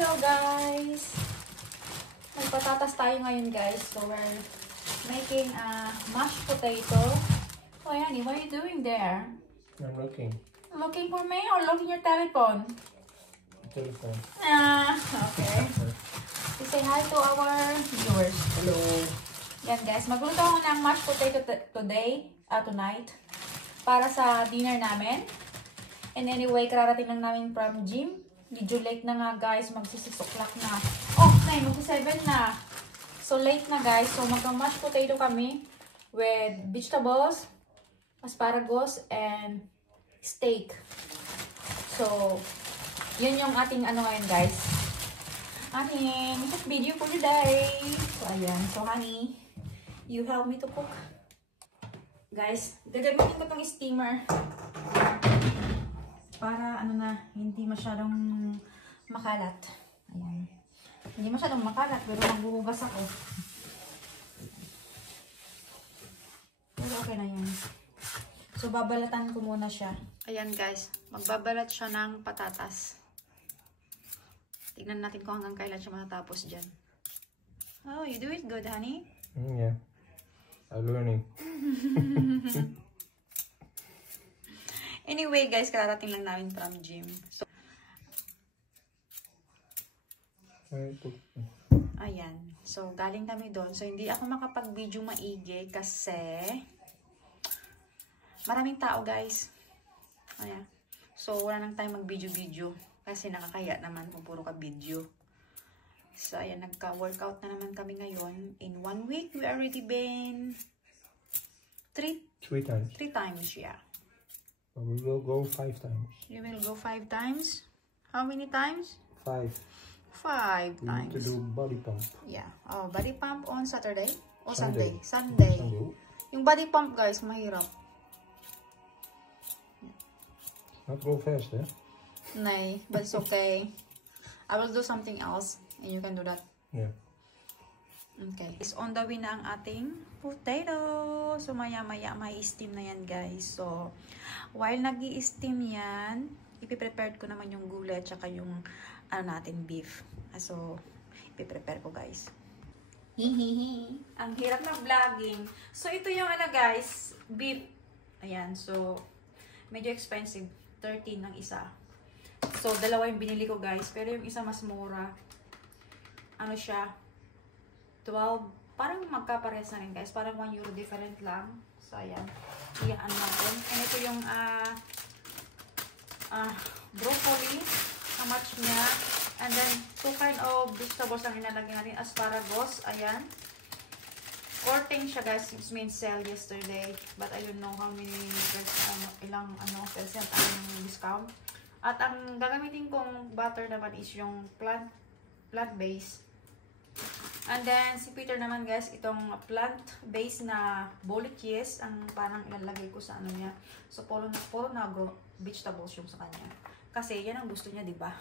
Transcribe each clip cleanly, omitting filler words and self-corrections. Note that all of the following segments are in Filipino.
Hello guys! Magpatatas tayo ngayon guys. So we're making a mashed potato. Oh Annie, what are you doing there? I'm looking. Looking for me or looking your telephone? Telephone. Okay. So say hi to our viewers. Hello. Yan guys, magluto ako ng mashed potato tonight. Para sa dinner namin. And anyway, kararating lang namin from gym. Medyo late na nga guys, magsisisuklak na. Oh, mag-7 na. So late na guys. So magka-mashed potato kami with vegetables, asparagus, and steak. So, yun yung ating ano ngayon guys. Ating video for today. So ayan. So honey, you help me to cook. Guys, gagamitin ko tong steamer. Para ano na, hindi masyadong makalat. Ayan. Hindi masyadong makalat, pero magbuhugas ako. Pero okay na yan. So, babalatan ko muna siya. Ayan guys, magbabalat siya ng patatas. Tignan natin kung hanggang kailan siya matatapos dyan. Oh, you do it good, honey? Yeah. I'm learning. Anyway guys, kararating lang namin from gym. So, ayan. So, galing kami doon. So, hindi ako makapag-video maigi kasi maraming tao guys. Ayan. So, wala nang time mag-video-video kasi nakakaya naman kung puro ka video. So, ayan. Nagka-workout na naman kami ngayon. In 1 week, we already been 3 times. 3 times, yeah. But we will go 5 times. You will go 5 times? How many times? 5. 5 We times. need to do body pump. Yeah. Oh, body pump on Saturday? O Sunday. Sunday. Sunday. Yung body pump, guys, mahirap. Not go fast, eh? Nay, but it's okay. I will do something else and you can do that. Yeah. Okay. It's on the way na ang ating potato. So, maya-maya may steam na yan, guys. So, while nag-i-steam yan, ipiprepare ko naman yung gulay at saka yung ano natin, beef. So, ipiprepare ko, guys. Hihihi. Ang hirap ng vlogging. So, ito yung ano, guys, beef. Ayan. So, medyo expensive. 13 ang isa. So, dalawa yung binili ko, guys. Pero yung isa mas mura. Ano siya? 12. Parang magkaparehas na rin, guys. Parang 1 euro different lang. So, ayan. Iyaan natin. And ito yung broccoli. How much niya. And then, 2 kind of vegetables ang inalagay natin. Asparagus. Ayan. 14 siya, guys. It means sale yesterday. But I don't know how many ilang percent ang discount. At ang gagamitin kong butter naman is yung plant-based. And then, si Peter naman guys, itong plant-based na bullet cheese, ang parang ilalagay ko sa ano niya. So, puro na vegetables yung sa kanya. Kasi, yan ang gusto niya, diba?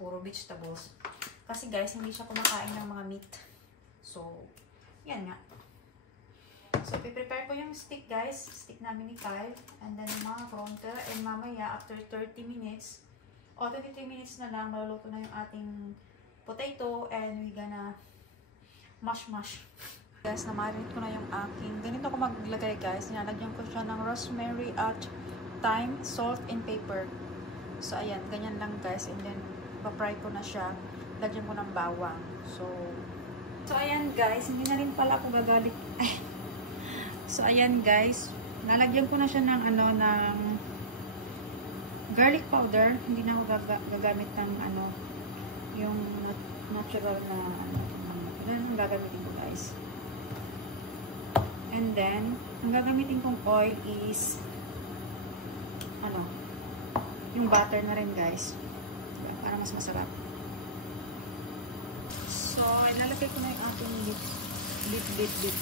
Puro vegetables. Kasi guys, hindi siya kumakain ng mga meat. So, yan nga. So, piprepare ko yung stick guys. Stick namin ni Kyle. And then, mga counter. And mamaya, after 30 minutes, o 23 minutes na lang, maluluto na yung ating potato. And we gonna mash. Guys, na-marinate ko na yung aking. Ganito ko maglagay guys. Nilalagyan ko siya ng rosemary at thyme, salt, and pepper. So, ayan. Ganyan lang guys. And then, pa-fry ko na siya. Lagyan ko ng bawang. So, ayan guys. Hindi na rin pala ako gagalit. So, ayan guys. Nalagyan ko na siya ng ng garlic powder. Hindi na ako gagamit ng yung natural na Ganun ang gagamitin ko guys. And then, ang gagamitin kong oil is yung butter na rin guys. Para mas masarap. So, ilalagay ko na yung ating beef.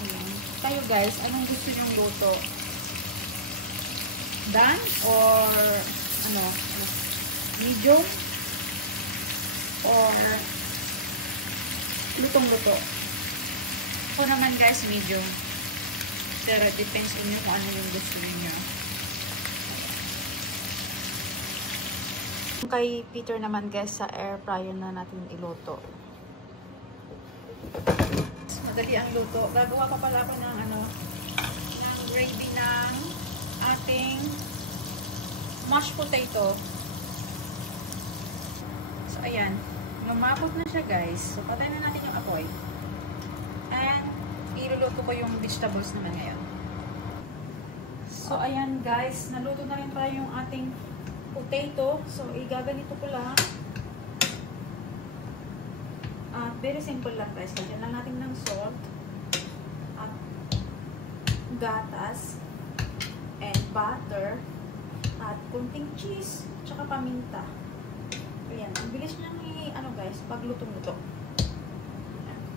Ayan. Kayo guys, anong gusto nyong luto? Done? Or medium? Or lutong-luto. Ako naman guys, medium. Pero depends on nyo kung ano yung gusto niyo. Kay Peter naman guys, sa air fryer na natin iluto. Madali ang luto. Gagawa pa pala ako ng ng gravy ng ating mashed potato. So ayan, lumapot na siya guys. So patayin na natin yung apoy. And iluluto ko yung vegetables naman ngayon. So ayan guys, naluto na rin tayo yung ating potato. So igaganito ko lang. Very simple lang guys. Lagyan lang natin ng salt at gatas and butter at kunting cheese tsaka paminta. Ayan, ang bilis niyang guys, pag lutong-luto.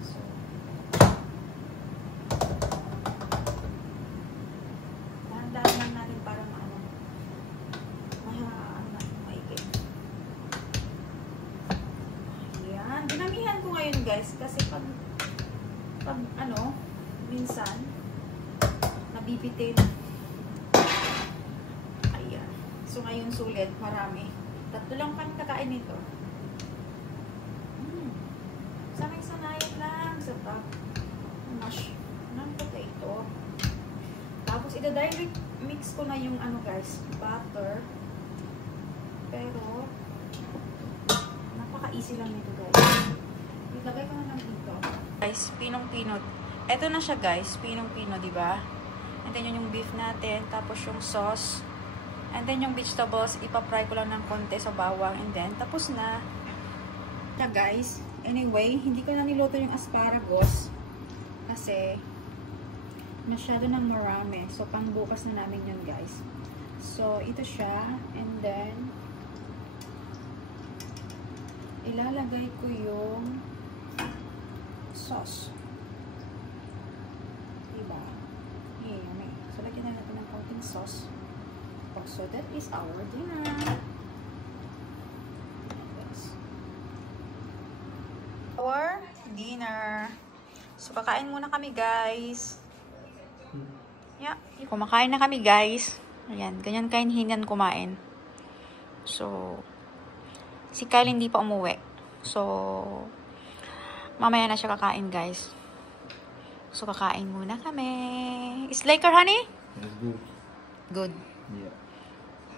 So, dahan-dahan lang natin para maigit. Ayan, dinamihan ko ngayon guys kasi pag minsan nabibitin. Ayan. So ngayon sulit, marami. 3 lang kami kakain nito. Sanay-sanayan lang sa mash ng potato. Tapos ida-direct mix ko na yung guys, butter. Pero napaka-easy lang nito guys. Ilagay ko na lang dito. Guys, pinong-pinot. Ito na siya guys, pinong-pino, di ba? And then yung beef natin, tapos yung sauce. And then yung vegetables, ipa-fry ko lang ng konti sa bawang. And then, tapos na. Na guys, anyway, hindi ko na niluto yung asparagus. Kasi, masyado nang marami. So, pang bukas na namin yun guys. So, ito siya. And then, ilalagay ko yung sauce. Diba? Yummy. So, lagyan na natin ng konting sauce. So, that is our dinner. Yes. Our dinner. So, kakain muna kami, guys. Yeah. Kumakain na kami, guys. Ayan. Ganyan kainhinan kumain. So, si Kyle hindi pa umuwi. So, mamaya na siya kakain, guys. So, kakain muna kami. Is like her, honey? It's good. Good. Yeah.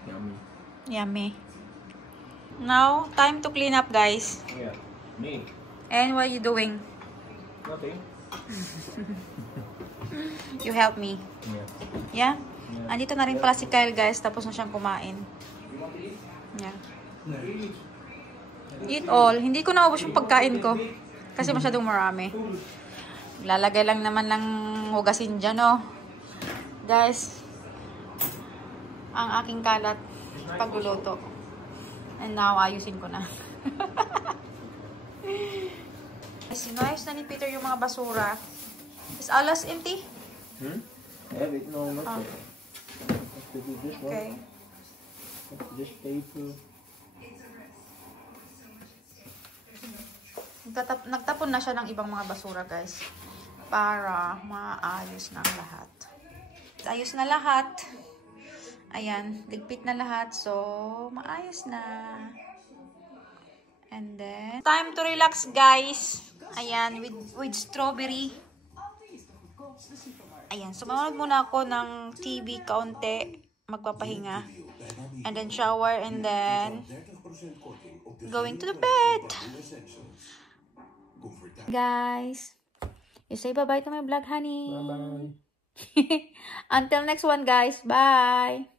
Yummy. Yummy. Now, time to clean up, guys. Yeah. Me. And what are you doing? Nothing. You help me. Yeah. Yeah? Andito na rin pala si Kyle, guys. Tapos na siyang kumain. Yeah. Eat all. Hindi ko naubos yung pagkain ko. Kasi masyadong marami. Lalagay lang naman ng hugasin dyan, oh. Guys, ang aking kalat pagluluto. And now, ayusin ko na. Sinayos na ni Peter yung mga basura. Is alas empty? Yeah, wait, no, not yet. Have to do this one. Okay. This paper. Nagtapon na siya ng ibang mga basura, guys. Para maayos na ang lahat. Ayos na lahat. Ayan, ligpit na lahat. So, maayos na. And then, time to relax, guys. Ayan, with strawberry. Ayan, so manonood muna ako ng TV kaunti. Magpapahinga. And then shower. And then, going to the bed. Guys, you say bye-bye to my vlog, honey. Bye-bye. Until next one, guys. Bye.